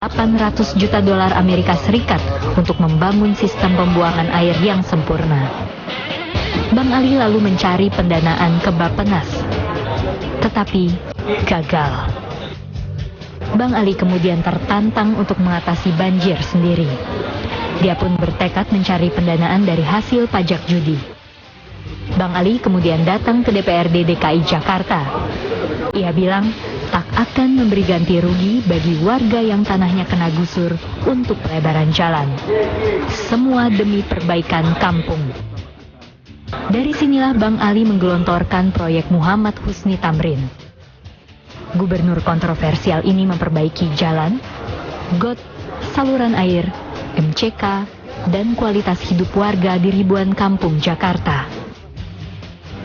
$800 juta Amerika Serikat untuk membangun sistem pembuangan air yang sempurna. Bang Ali lalu mencari pendanaan ke Bappenas, tetapi gagal. Bang Ali kemudian tertantang untuk mengatasi banjir sendiri. Dia pun bertekad mencari pendanaan dari hasil pajak judi. Bang Ali kemudian datang ke DPRD DKI Jakarta. Ia bilang tak akan memberi ganti rugi bagi warga yang tanahnya kena gusur untuk pelebaran jalan. Semua demi perbaikan kampung. Dari sinilah Bang Ali menggelontorkan proyek Muhammad Husni Tamrin. Gubernur kontroversial ini memperbaiki jalan, got, saluran air, MCK, dan kualitas hidup warga di ribuan kampung Jakarta.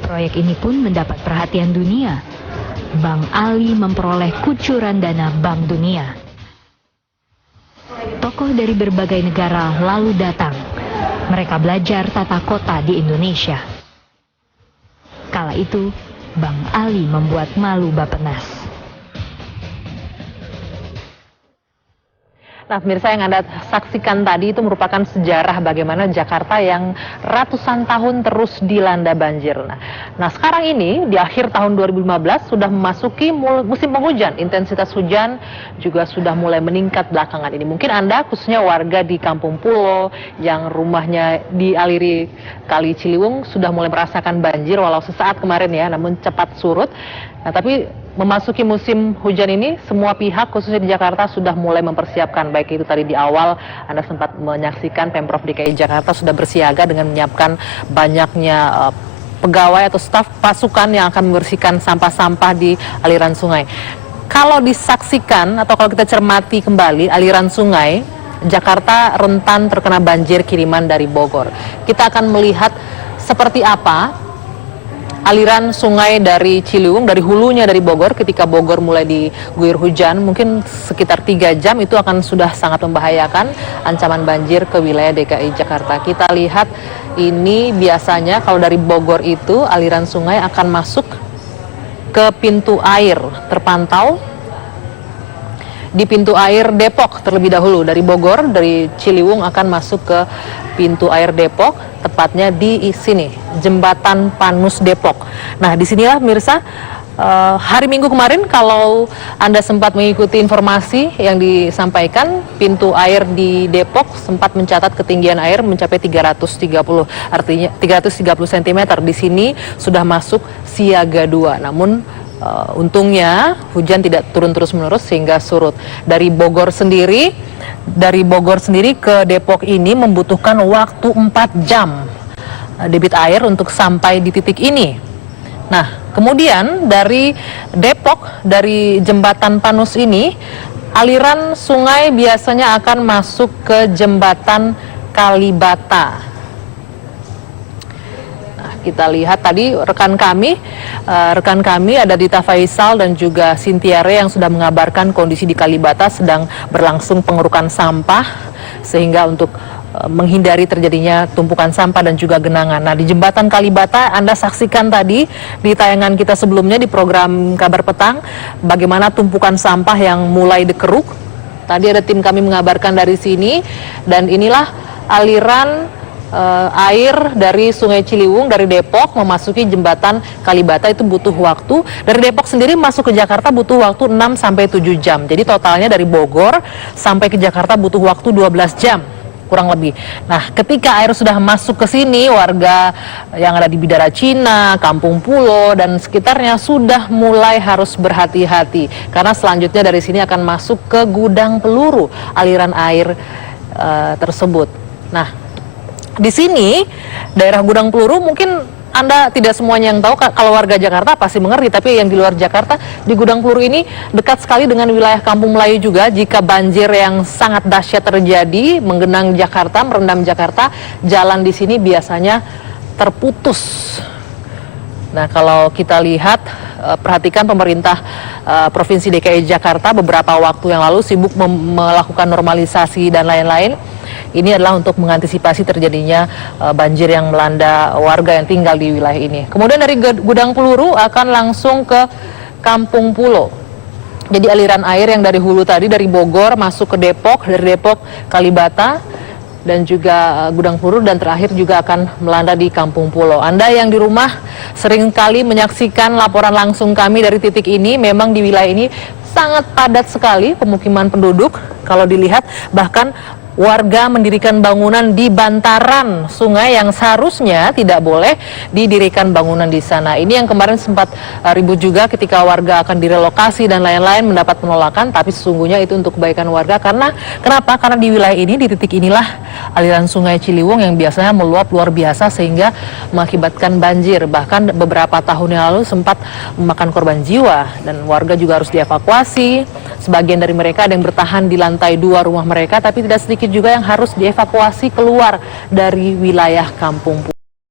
Proyek ini pun mendapat perhatian dunia. Bang Ali memperoleh kucuran dana Bank Dunia. Tokoh dari berbagai negara lalu datang. Mereka belajar tata kota di Indonesia. Kala itu, Bang Ali membuat malu Bappenas. Nah, pemirsa, yang Anda saksikan tadi itu merupakan sejarah bagaimana Jakarta yang ratusan tahun terus dilanda banjir. Nah, sekarang ini di akhir tahun 2015 sudah memasuki musim penghujan. Intensitas hujan juga sudah mulai meningkat belakangan ini. Mungkin Anda, khususnya warga di Kampung Pulo yang rumahnya dialiri Kali Ciliwung, sudah mulai merasakan banjir walau sesaat kemarin ya, namun cepat surut. Nah, tapi memasuki musim hujan ini, semua pihak khususnya di Jakarta sudah mulai mempersiapkan. Baik itu tadi di awal Anda sempat menyaksikan Pemprov DKI Jakarta sudah bersiaga dengan menyiapkan banyaknya pegawai atau staf pasukan yang akan membersihkan sampah-sampah di aliran sungai. Kalau disaksikan atau kalau kita cermati kembali aliran sungai, Jakarta rentan terkena banjir kiriman dari Bogor. Kita akan melihat seperti apa aliran sungai dari Ciliwung, dari hulunya dari Bogor, ketika Bogor mulai diguyur hujan, mungkin sekitar 3 jam itu akan sudah sangat membahayakan ancaman banjir ke wilayah DKI Jakarta. Kita lihat ini biasanya kalau dari Bogor itu aliran sungai akan masuk ke pintu air terpantau di pintu air Depok terlebih dahulu. Dari Bogor, dari Ciliwung akan masuk ke pintu air Depok, tepatnya di sini, Jembatan Panus Depok. Nah, disinilah pemirsa, hari Minggu kemarin kalau Anda sempat mengikuti informasi yang disampaikan, pintu air di Depok sempat mencatat ketinggian air mencapai 330, artinya 330 cm. Di sini sudah masuk siaga 2. Namun untungnya hujan tidak turun terus-menerus sehingga surut. Dari Bogor sendiri ke Depok ini membutuhkan waktu 4 jam debit air untuk sampai di titik ini. Nah, kemudian dari Depok, dari Jembatan Panus ini, aliran sungai biasanya akan masuk ke Jembatan Kalibata. Nah, kita lihat tadi rekan kami ada Dita Faisal dan juga Sintiare yang sudah mengabarkan kondisi di Kalibata sedang berlangsung pengerukan sampah, sehingga untuk menghindari terjadinya tumpukan sampah dan juga genangan. Nah, di Jembatan Kalibata Anda saksikan tadi di tayangan kita sebelumnya di program Kabar Petang bagaimana tumpukan sampah yang mulai dikeruk. Tadi ada tim kami mengabarkan dari sini, dan inilah aliran air dari Sungai Ciliwung dari Depok memasuki Jembatan Kalibata. Itu butuh waktu. Dari Depok sendiri masuk ke Jakarta butuh waktu 6 sampai 7 jam. Jadi totalnya dari Bogor sampai ke Jakarta butuh waktu 12 jam. Kurang lebih. Nah, ketika air sudah masuk ke sini, warga yang ada di Bidara Cina, Kampung Pulo, dan sekitarnya sudah mulai harus berhati-hati. Karena selanjutnya dari sini akan masuk ke gudang peluru aliran air tersebut. Nah, di sini, daerah gudang peluru mungkin Anda tidak semuanya yang tahu, kalau warga Jakarta pasti mengerti, tapi yang di luar Jakarta, di gudang peluru ini dekat sekali dengan wilayah Kampung Melayu juga. Jika banjir yang sangat dahsyat terjadi, menggenang Jakarta, merendam Jakarta, jalan di sini biasanya terputus. Nah, kalau kita lihat, perhatikan pemerintah Provinsi DKI Jakarta beberapa waktu yang lalu sibuk melakukan normalisasi dan lain-lain. Ini adalah untuk mengantisipasi terjadinya banjir yang melanda warga yang tinggal di wilayah ini. Kemudian dari gudang peluru akan langsung ke Kampung Pulo. Jadi aliran air yang dari hulu tadi, dari Bogor masuk ke Depok, dari Depok Kalibata, dan juga Gudang Peluru, dan terakhir juga akan melanda di Kampung Pulau. Anda yang di rumah seringkali menyaksikan laporan langsung kami dari titik ini. Memang di wilayah ini sangat padat sekali pemukiman penduduk. Kalau dilihat bahkan warga mendirikan bangunan di bantaran sungai yang seharusnya tidak boleh didirikan bangunan di sana. Ini yang kemarin sempat ribut juga ketika warga akan direlokasi dan lain-lain, mendapat penolakan, tapi sesungguhnya itu untuk kebaikan warga. Kenapa? Karena di wilayah ini, di titik inilah aliran sungai Ciliwung yang biasanya meluap luar biasa sehingga mengakibatkan banjir. Bahkan beberapa tahun yang lalu sempat memakan korban jiwa dan warga juga harus dievakuasi. Sebagian dari mereka ada yang bertahan di lantai 2 rumah mereka, tapi tidak sedikit juga yang harus dievakuasi keluar dari wilayah kampung.